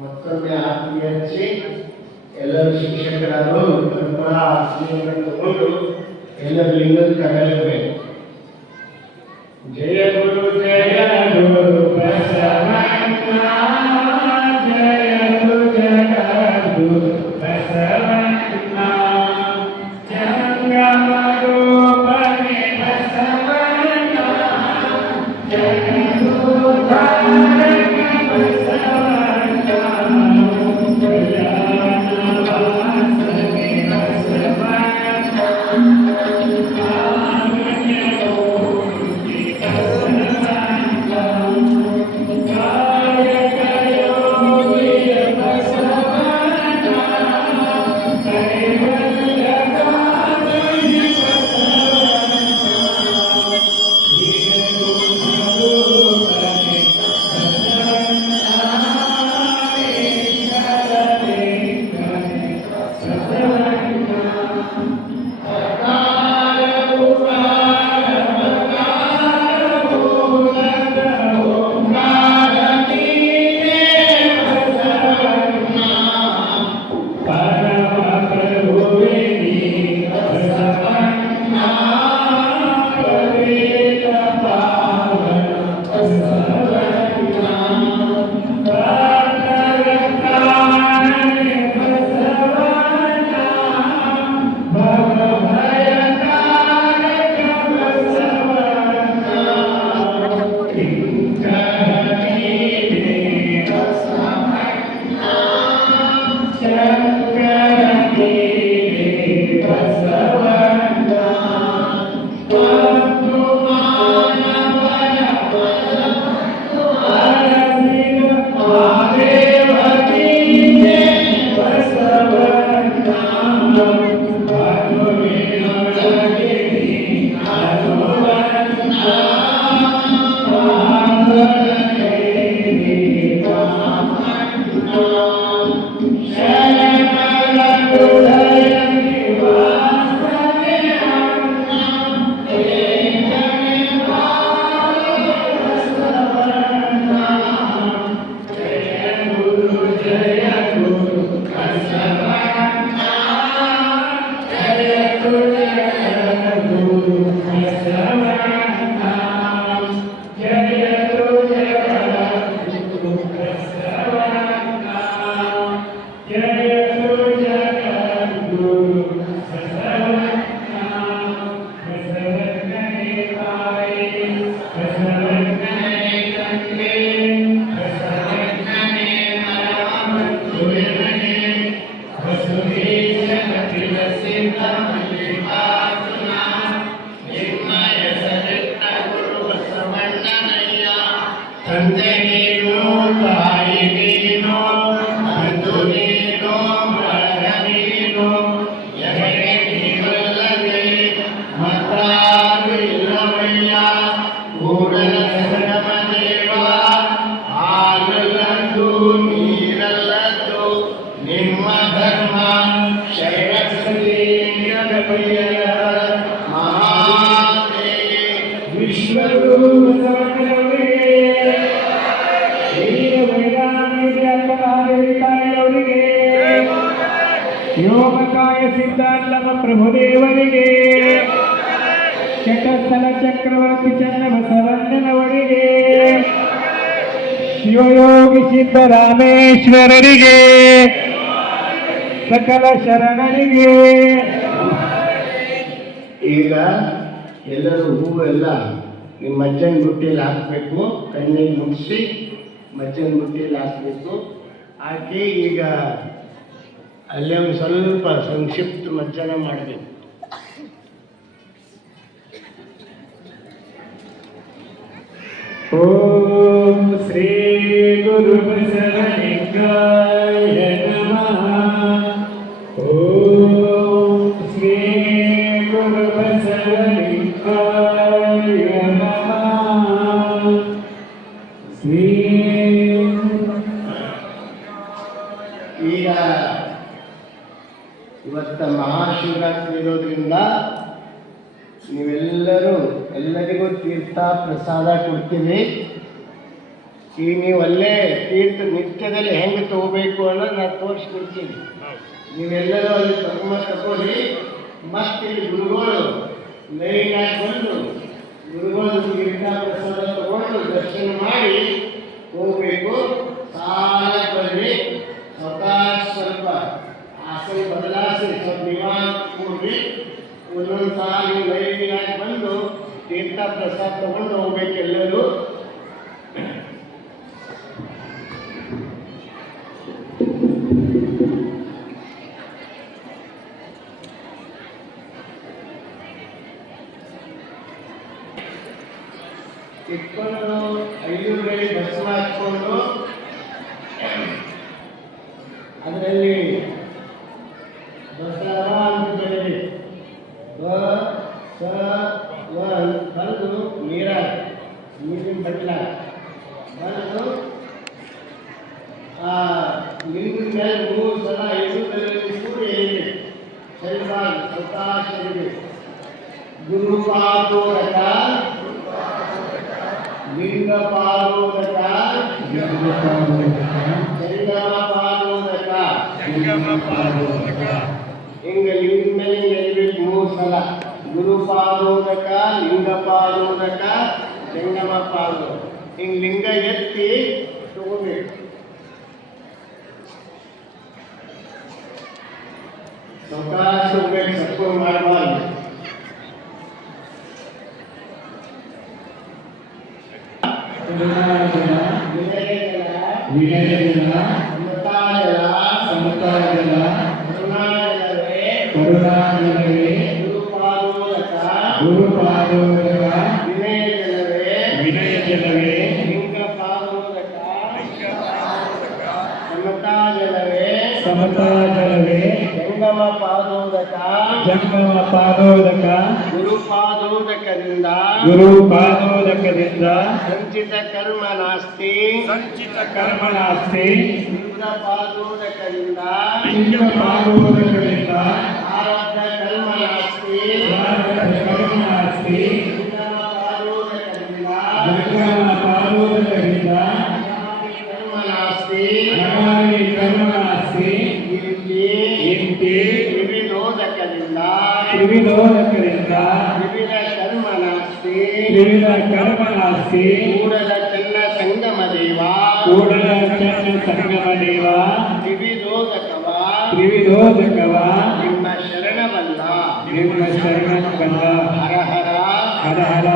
ಮತ್ತೊಮ್ಮೆ ಆರತಿ ಹಚ್ಚಿ ಎಲ್ಲರೂ ಶಿಕ್ಷಕರಾದರು ಕೂಡ ಆರತಿಯನ್ನು ತಗೊಂಡು ಎಲ್ಲರೂ ಲಿಂಗದ ಕರೆಯಬೇಕು. ಜಯ ಗುರು ಬಸವಣ್ಣ ಜಯ ಗುರು ಜಗದ್ಗುರು ಬಸವಣ್ಣ ಜಂಗಮ ರೂಪನೆ ಬಸವಣ್ಣ ಜಗದ್ಗುರು ಧಾರಕ ಬಸವಣ್ಣ ಕಲ್ಯಾಣವಾಸನೆ ಬಸವಣ್ಣ ತಂದೆ ನೀನು ತಾಯಿ ನೀನು ಬಂಧು ನೀನು ಮಗ ನೀನು ಎಮಗೆ ನೀವಲ್ಲದೆ ಮತ್ತಾರು ಇಲ್ಲವಯ್ಯ ಕೂಡಲ ಸಂಗಮ ದೇವ ಹಾಲಲ್ಲದ್ದು ನೀರಲ್ಲದ್ದು ನಿಮ್ಮ ಧರ್ಮ ಶೈವಸಂಗದ ಪ್ರಿಯ ಮಹಾದೇವಿ ವಿಶ್ವಗುರು ಯೋಗಕಾಯ ಸಿದ್ಧಾಂತಮ ಪ್ರಭುದೇವರಿಗೆ ಚಟಸ್ಥಲ ಚಕ್ರವರ್ತಿ ಚನ್ನ ಬಸವಣ್ಣನವರಿಗೆ ಶಿವಯೋಗಿ ಸಿದ್ದರಾಮೇಶ್ವರರಿಗೆ ಸಕಲ ಶರಣರಿಗೆ. ಈಗ ಎಲ್ಲರೂ ಹೂವು ಎಲ್ಲ ನಿಮ್ಮ ಮಜ್ಜನ ಬುಟ್ಟಿಯಲ್ಲಿ ಹಾಕಬೇಕು, ಕಣ್ಣಿಗೆ ಮುಗಿಸಿ ಮಜ್ಜನ ಬುಟ್ಟಿಯಲ್ಲಿ ಹಾಕಬೇಕು. ಹಾಕಿ ಈಗ ಅಲ್ಲೇ ಒಂದು ಸ್ವಲ್ಪ ಸಂಕ್ಷಿಪ್ತ ಮಜ್ಜನ ಮಾಡಬೇಕು. ಓಂ ಶ್ರೀ ಗುರು ಬಸವಲಿಂಗಾಯ ನಮಃ. ಓಂ ಶ್ರೀ ಗುರು ಬಸವಲಿಂಗಾಯ ನಮಃ. ಶ್ರೀ ಈಗ ಇವತ್ತ ಮಹಾಶಿವರಾತ್ರಿ ಇರೋದ್ರಿಂದ ಎಲ್ಲರಿಗೂ ತೀರ್ಥ ಪ್ರಸಾದ ಕೊಡ್ತೀವಿ. ಈಗ ನೀವು ಅಲ್ಲೇ ತೀರ್ಥ ನಿತ್ಯದಲ್ಲಿ ಹೆಂಗೆ ತಗೋಬೇಕು ಅನ್ನೋದು ನಾನು ತೋರಿಸ್ಕೊಡ್ತೀನಿ. ನೀವೆಲ್ಲರೂ ಅಲ್ಲಿ ತಗೊಂಡು ಮತ್ತೆ ಇಲ್ಲಿ ಗುರುಗಳು ಲೈನಾಗಿ ಬಂದು ಗುರುಗಳು ತೀರ್ಥ ಪ್ರಸಾದ ತಗೊಂಡು ದರ್ಶನ ಮಾಡಿ ಹೋಗ್ಬೇಕು. ಸಾಲ ಬರ್ರಿ, ಸ್ವತಃ ಸ್ವಲ್ಪ ಆಸನ ಬದಲಾಯಿಸಿ ಸ್ವಲ್ಪ ನಿವಾಸ ಕೂಡ್ರಿ. ಒಂದೊಂದು ಸಾಲ ಲೈನಾಗಿ ಬಂದು ತೀರ್ಥ ಪ್ರಸಾದ ತಗೊಂಡು ಹೋಗ್ಬೇಕು ಎಲ್ಲರೂ. ಇಟ್ಕೊಂಡು 5 ವೇಳೆ ಭಸ್ಮ ಹಾಕ್ಕೊಂಡು ಅದರಲ್ಲಿ ಬಸವ ಅಂತ ಬೆಳೆದಿ ಕಳೆದು ನೀರಿನ ಬಟ್ಲ ಕಳೆದು ಆ ಲಿಂಗದ ಮೇಲೆ 3 ಸಲ 5 ಬೆರಳಿನ ಕೂಡ ಎಲ್ಲಿ ಸರಿಬಾರ್ದು ಸ್ವತಃ ಗುರುಪಾದೋದಕ ಲಿಂಗ ಪಾದೋದಕ ಹಿಂಗ ಲಿಂಗ ಮೇಲೆ ಎಳಿಬೇಕು 3 ಸಲ. ಗುರುಪಾದೋದಕ, ಲಿಂಗ ಪಾದೋದಕ, ಜಂಗಮ ಪಾದ. ಹಿಂಗ ಲಿಂಗ ಎತ್ತಿ ತಗೋಬೇಕು. ಅವಕಾಶ ಹೋಗ್ಬೇಕು, ಸತ್ವ ಮಾಡಬಾರ್ದು. ವಿನಯಜಲ ಸಮತಾಜಲ ಕರುಣಾಜಲವೇ ಗುರುಪಾದೋದಕ ವಿನಯಜಲವೇ ಸಮತಾಜಲವೇ ಜಂಗಮ ಪಾದೋದಕ ಗುರುಪಾದೋದಕದಿಂದ ಸಂಚಿತ ಕರ್ಮ ನಾಸ್ತಿ ಲಿಂಗ ಪಾದೋದಕದಿಂದ ಆರಬ್ಧ ಕರ್ಮ ನಾಸ್ತಿ ಜಂಗಮ ಪಾದೋದಕದಿಂದ ಕರ್ಮ ನಾಸ್ತಿ ಇಂತಿ ತ್ರಿವಿಧೋದಕದಿಂದ ವಿವಿಧ ಕರ್ಮ ನಾಸ್ತಿ ಕೂಡಲ ಚನ್ನ ಸಂಗಮ ದೇವ ತ್ರಿವಿಧೋದಕವ ನಿಮ್ಮ ಶರಣವಲ್ಲ ಹರ ಹರ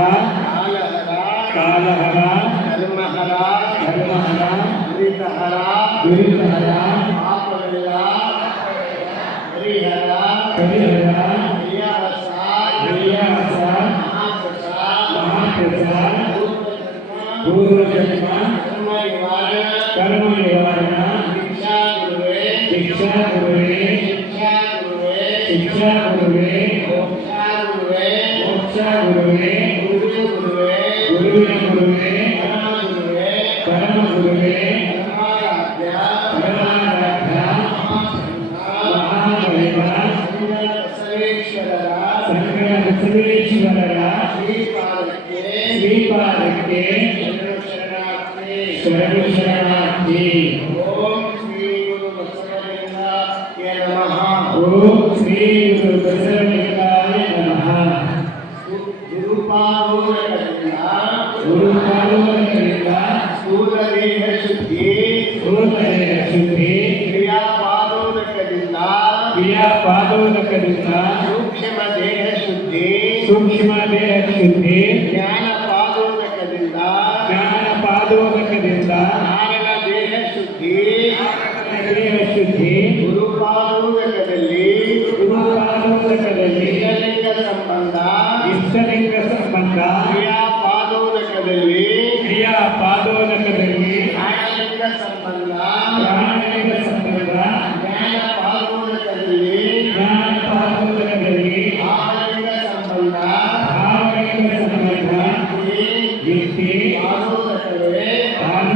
ಕಾಲಹರ ಕರ್ಮಹರ ದುರಿತಹರ ಪಾಪಗಳ ಹರಿಹರ ಪೂರ್ವಜನ್ಮ ಕರ್ಮ ನಿವಾರಣ ಶಿಕ್ಷಾ ಗುರುವೇ ಮೋಕ್ಷ ಗುರುವೇ ಗುರುವಿನ ಗುರುವೇ ಪರಮ ಗುರುವೇ ಪರಮಾರಾಧ್ಯ ಮಹಾದೇವ ಸಂಗಮ ಬಸವೇಶ್ವರರ ಶ್ರೀಪಾದಕ್ಕೆ ಶರಣು ಶರಣಾರ್ಥಿ. ಓಂ ಶ್ರೀ ಗುರು ಬಸವಲಿಂಗಾಯ ನಮಃ. ಓಂ ಶ್ರೀ ಗುರು ಬಸವಲಿಂಗಾಯ ನಮಃ. ಗುರುಪಾದೋದಕದಿಂದ ಸ್ಥೂಲ ದೇಹ ಶುದ್ಧಿ ಕ್ರಿಯಾಪಾದೋದಕದಿಂದ ಸೂಕ್ಷ್ಮ ದೇಹ ಶುದ್ಧಿ ಜ್ಞಾನ ಪಾದೋದಕದಿಂದ ಕಾರಣ ದೇಹ ಶುದ್ಧಿ ಗುರುಪಾದೋದಕದಲ್ಲಿ ಇಷ್ಟಲಿಂಗ ಸಂಬಂಧ ಕ್ರಿಯಾಪಾದೋದಕದಲ್ಲಿ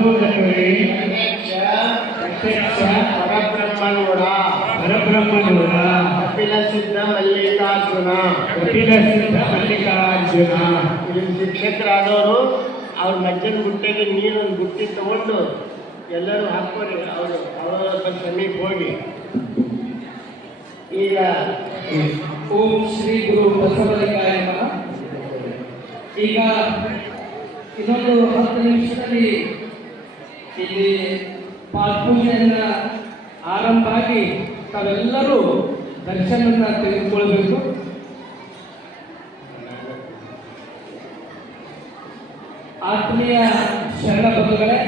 ಮಧುಸೂದನರೇ ಪ್ರತ್ಯಕ್ಷ ಪ್ರತ್ಯಕ್ಷ ಪರಬ್ರಹ್ಮನೂಡ ಪರಬ್ರಹ್ಮನೂರ ಕಪಿಲ ಸಿದ್ಧ ಮಲ್ಲಿಕಾರ್ಜುನ ಕಪಿಲ ಸಿದ್ಧ ಮಲ್ಲಿಕಾರ್ಜುನ. ಇಲ್ಲಿ ಶಿಕ್ಷಕರಾದವರು ಅವ್ರ ಮಜ್ಜನ ಗುಟ್ಟೆಗೆ ನೀರೊಂದು ಬುಟ್ಟಿ ತಗೊಂಡು ಎಲ್ಲರೂ ಹಾಕೋರಿ ಅವರು ಅವರ ಸಮೀಪ ಹೋಗಿ. ಈಗ ಓಂ ಶ್ರೀ ಗುರು ಬಸವಲಿಂಗಾಯ ನಮಃ. ಈಗ ಇನ್ನೊಂದು 10 ನಿಮಿಷದಲ್ಲಿ ಇಲ್ಲಿ ಪಾಲ್ಪೂಜೆಯನ್ನ ಆರಂಭ ಆಗಿ ತಾವೆಲ್ಲರೂ ದರ್ಶನವನ್ನು ತೆಗೆದುಕೊಳ್ಬೇಕು. ಆತ್ಮೀಯ ಶರಣ ಬಂಧುಗಳೇ,